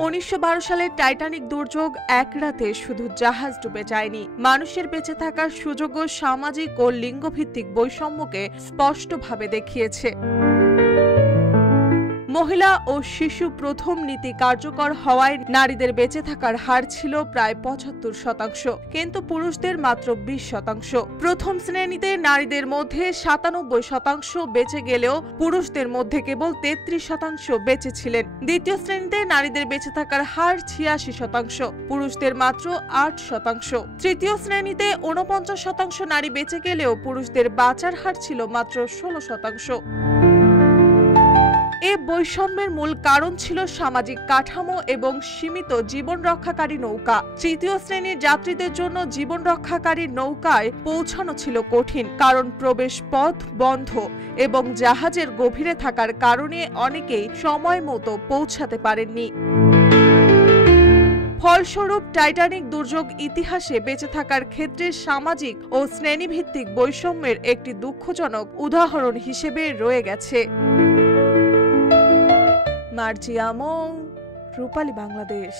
1912 সালের টাইটানিক দুর্যোগ এক রাতে শুধু জাহাজ ডুবে যায়নি, মানুষের বেঁচে থাকার সুযোগও সামাজিক ও লিঙ্গভিত্তিক বৈষম্যকে স্পষ্টভাবে দেখিয়েছে। মহিলা ও শিশু প্রথম নীতি কার্যকর হওয়ায় নারীদের বেঁচে থাকার হার ছিল প্রায় 75%, কিন্তু পুরুষদের মাত্র 20%। প্রথম শ্রেণীতে নারীদের মধ্যে 97% বেঁচে গেলেও পুরুষদের মধ্যে কেবল 33% বেঁচে ছিলেন। দ্বিতীয় শ্রেণীতে নারীদের বেঁচে থাকার হার 86%, পুরুষদের মাত্র 8%। তৃতীয় শ্রেণীতে 49% নারী বেঁচে গেলেও পুরুষদের বাঁচার হার ছিল মাত্র 16%। এ বৈষম্যের মূল কারণ ছিল সামাজিক কাঠামো এবং সীমিত জীবন রক্ষাকারী নৌকা। তৃতীয় শ্রেণীর যাত্রীদের জন্য জীবন রক্ষাকারী নৌকায় পৌঁছানো ছিল কঠিন, কারণ প্রবেশ পথ বন্ধ এবং জাহাজের গভীরে থাকার কারণে অনেকেই সময় মতো পৌঁছাতে পারেননি। ফলস্বরূপ টাইটানিক দুর্যোগ ইতিহাসে বেঁচে থাকার ক্ষেত্রে সামাজিক ও শ্রেণীভিত্তিক বৈষম্যের একটি দুঃখজনক উদাহরণ হিসেবে রয়ে গেছে। মার্জিয়া আমং, রূপালী বাংলাদেশ।